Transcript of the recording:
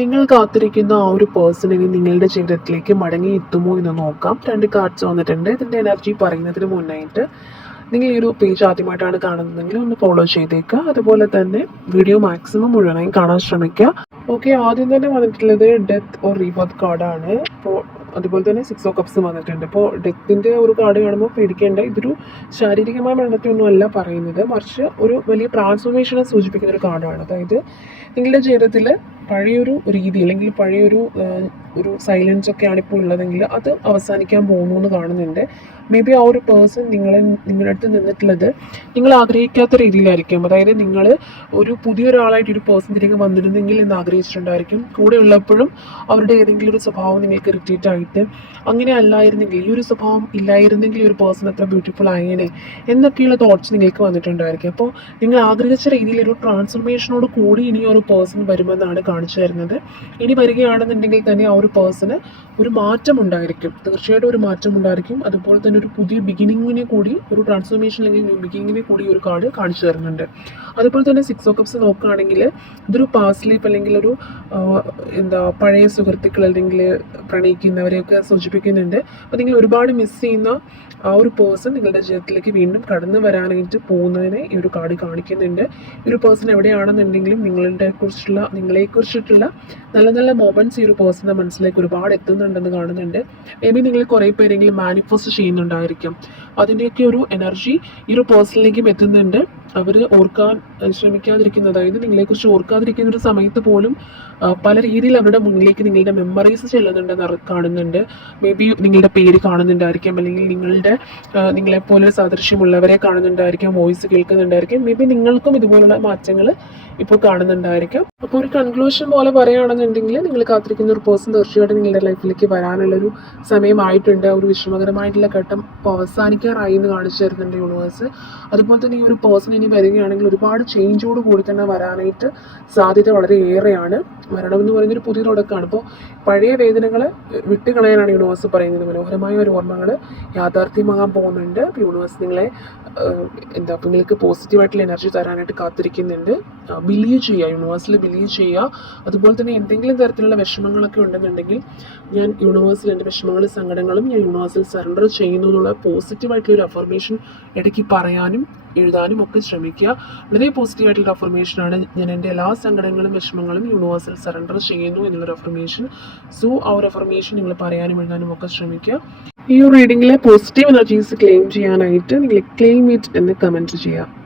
നിങ്ങൾ കാത്തിരിക്കുന്ന ആ ഒരു പേഴ്സൺ ഇനി നിങ്ങളുടെ ജീവിതത്തിലേക്ക് മടങ്ങി എത്തുമോ എന്ന് നോക്കാം. 2 കാർഡ്സ് വന്നിട്ടുണ്ട്. ഇതിൻ്റെ എനർജി പറയുന്നതിന് മുന്നായിട്ട് നിങ്ങൾ ഈ ഒരു പേജ് ആദ്യമായിട്ടാണ് കാണുന്നതെങ്കിൽ ഒന്ന് ഫോളോ ചെയ്തേക്കുക. അതുപോലെ തന്നെ വീഡിയോ മാക്സിമം മുഴുവനായും കാണാൻ ശ്രമിക്കുക. ഓക്കെ, ആദ്യം തന്നെ വന്നിട്ടുള്ളത് ഡെത്ത് ഓർ റീബർത്ത് കാർഡാണ്. അപ്പോൾ അതുപോലെ തന്നെ 6 ഓഫ് കപ്സ് വന്നിട്ടുണ്ട്. ഇപ്പോൾ ഡെത്തിൻ്റെ ഒരു കാർഡ് കാണുമ്പോൾ പേടിക്കേണ്ട, ഇതൊരു ശാരീരികമായ മരണത്തെയൊന്നും അല്ല പറയുന്നത്, മറിച്ച് ഒരു വലിയ ട്രാൻസ്ഫോർമേഷനെ സൂചിപ്പിക്കുന്ന ഒരു കാർഡാണ്. അതായത് നിങ്ങളുടെ ജീവിതത്തിൽ പഴയൊരു രീതി അല്ലെങ്കിൽ ഒരു സൈലൻസ് ഒക്കെയാണ് ഇപ്പോൾ ഉള്ളതെങ്കിൽ അത് അവസാനിക്കാൻ പോകുന്നു എന്ന് കാണുന്നുണ്ട്. മേ ബി ആ ഒരു പേഴ്സൺ നിങ്ങളുടെ അടുത്ത് നിന്നിട്ടുള്ളത് നിങ്ങൾ ആഗ്രഹിക്കാത്ത രീതിയിലായിരിക്കും. അതായത് നിങ്ങൾ ഒരു പുതിയൊരാളായിട്ട് ഒരു പേഴ്സൺ തിരികെ വന്നിരുന്നെങ്കിൽ എന്ന് ആഗ്രഹിച്ചിട്ടുണ്ടായിരിക്കും. കൂടെ ഉള്ളപ്പോഴും അവരുടെ ഏതെങ്കിലും ഒരു സ്വഭാവം നിങ്ങൾക്ക് ഇറിറ്റേറ്റ് ആയിട്ട്, അങ്ങനെ അല്ലായിരുന്നെങ്കിൽ, ഈ ഒരു സ്വഭാവം ഇല്ലായിരുന്നെങ്കിൽ ഒരു പേഴ്സൺ എത്ര ബ്യൂട്ടിഫുൾ ആയേനെ എന്നൊക്കെയുള്ള തോട്ട്സ് നിങ്ങൾക്ക് വന്നിട്ടുണ്ടായിരിക്കും. അപ്പോൾ നിങ്ങൾ ആഗ്രഹിച്ച രീതിയിൽ ഒരു ട്രാൻസ്ഫോർമേഷനോട് കൂടി ഇനി ഒരു പേഴ്സൺ വരുമെന്നാണ് കാണിച്ചു തരുന്നത്. ഇനി വരികയാണെന്നുണ്ടെങ്കിൽ തന്നെ ആ ഒരു പേഴ്സണ് ഒരു മാറ്റം ഉണ്ടായിരിക്കും, തീർച്ചയായിട്ടും ഒരു മാറ്റം ഉണ്ടായിരിക്കും. അതുപോലെ തന്നെ ഒരു പുതിയ ബിഗിനിങ്ങിനെ കൂടി, ഒരു ട്രാൻസ്ഫോർമേഷൻ അല്ലെങ്കിൽ ന്യൂ ബിഗിനിങ്ങിനെ കൂടി ഒരു കാർഡ് കാണിച്ചു തരുന്നുണ്ട്. അതുപോലെ തന്നെ 6 ഓഫ് കപ്സ് നോക്കുകയാണെങ്കിൽ ഇതൊരു പാസ്റ്റ് ലൈഫ് അല്ലെങ്കിൽ ഒരു പഴയ സുഹൃത്തുക്കൾ അല്ലെങ്കിൽ പ്രണയിക്കുന്നവരെയൊക്കെ സൂചിപ്പിക്കുന്നുണ്ട്. അപ്പോൾ നിങ്ങൾ ഒരുപാട് മിസ് ചെയ്യുന്ന ആ ഒരു പേഴ്സൺ നിങ്ങളുടെ ജീവിതത്തിലേക്ക് വീണ്ടും കടന്നു വരാനായിട്ട് പോകുന്നതിനെ ഈ ഒരു കാർഡ് കാണിക്കുന്നുണ്ട്. ഈ ഒരു പേഴ്സൺ എവിടെയാണെന്നുണ്ടെങ്കിലും നിങ്ങളെക്കുറിച്ചിട്ടുള്ള നല്ല നല്ല മൊമെൻറ്റ്സ് ഈ ഒരു പേഴ്സണിൻ്റെ മനസ്സിലേക്ക് ഒരുപാട് എത്തുന്നുണ്ടെന്ന് കാണുന്നുണ്ട്. മേ ബി നിങ്ങൾ കുറേ പേരെങ്കിലും മാനിഫെസ്റ്റ് ചെയ്യുന്നുണ്ടായിരിക്കും. അതിൻ്റെയൊക്കെ ഒരു എനർജി ഈ ഒരു പേഴ്സണിലേക്കും എത്തുന്നുണ്ട്. അവർ ഓർക്കാൻ ശ്രമിക്കാതിരിക്കുന്നത്, അതായത് നിങ്ങളെക്കുറിച്ച് ഓർക്കാതിരിക്കുന്ന ഒരു സമയത്ത് പോലും പല രീതിയിൽ അവരുടെ മുന്നിലേക്ക് നിങ്ങളുടെ മെമ്മറീസ് ചെല്ലുന്നുണ്ടെന്ന് കാണുന്നുണ്ട്. മേ ബി നിങ്ങളുടെ പേര് കാണുന്നുണ്ടായിരിക്കാം, അല്ലെങ്കിൽ നിങ്ങളെപ്പോലെ സാദൃശ്യമുള്ളവരെ കാണുന്നുണ്ടായിരിക്കാം, വോയിസ് കേൾക്കുന്നുണ്ടായിരിക്കും. മേ ബി നിങ്ങൾക്കും ഇതുപോലുള്ള മാറ്റങ്ങൾ ഇപ്പോൾ കാണുന്നുണ്ടായിരിക്കാം. അപ്പോൾ ഒരു കൺക്ലൂഷൻ പോലെ പറയുകയാണെന്നുണ്ടെങ്കിൽ നിങ്ങൾ കാത്തിരിക്കുന്ന ഒരു പേഴ്സൺ തീർച്ചയായിട്ടും നിങ്ങളുടെ ലൈഫിലേക്ക് വരാനുള്ളൊരു സമയമായിട്ടുണ്ട്. ഒരു വിഷമകരമായിട്ടുള്ള ഘട്ടം ഇപ്പോൾ അവസാനിക്കാറായി എന്ന് കാണിച്ചു തരുന്നുണ്ട് യൂണിവേഴ്സ്. അതുപോലെ തന്നെ ഈ ഒരു പേഴ്സൺ ഇനി വരികയാണെങ്കിൽ ഒരുപാട് ചേഞ്ചോട് കൂടി തന്നെ വരാനായിട്ട് സാധ്യത വളരെ ഏറെയാണ്. മരണം എന്ന് പറയുന്നൊരു പുതിയ തുടക്കമാണ്. ഇപ്പോൾ പഴയ വേദനകളെ വിട്ടുകളയാനാണ് യൂണിവേഴ്സ് പറയുന്നത്. മനോഹരമായ ഒരു ഓർമ്മകൾ യാഥാർത്ഥ്യമാകാൻ പോകുന്നുണ്ട്. യൂണിവേഴ്സ് നിങ്ങൾക്ക് പോസിറ്റീവായിട്ടുള്ള എനർജി തരാനായിട്ട് കാത്തിരിക്കുന്നുണ്ട്. ബിലീവ് ചെയ്യുക, യൂണിവേഴ്സിൽ ബിലീവ് ചെയ്യുക. അതുപോലെ തന്നെ എന്തെങ്കിലും തരത്തിലുള്ള വിഷമങ്ങളൊക്കെ ഉണ്ടെന്നുണ്ടെങ്കിൽ ഞാൻ യൂണിവേഴ്സിൽ എൻ്റെ വിഷമങ്ങളും സങ്കടങ്ങളും ഞാൻ യൂണിവേഴ്സിൽ സറണ്ടർ ചെയ്യുന്നു എന്നുള്ള പോസിറ്റീവായിട്ടുള്ളൊരു അഫർമേഷൻ ഇടയ്ക്ക് പറയാനും എഴുതാനും ഒക്കെ ശ്രമിക്കുക. വളരെ പോസിറ്റീവായിട്ടുള്ള അഫർമേഷനാണ്. ഞാൻ എൻ്റെ എല്ലാ സങ്കടങ്ങളും വിഷമങ്ങളും യൂണിവേഴ്സിൽ സറണ്ടർ ചെയ്യുന്നു എന്നുള്ളൊരു അഫർമേഷൻ. സോ ആ ഒരു അഫർമേഷൻ നിങ്ങൾ പറയാനും എഴുതാനും ഒക്കെ ശ്രമിക്കുക. ഈ ഒരു റീഡിങ്ങിലെ പോസിറ്റീവ് എനർജീസ് ക്ലെയിം ചെയ്യാനായിട്ട് നിങ്ങൾ ക്ലെയിം ഇറ്റ് എന്ന് കമൻറ്റ് ചെയ്യുക.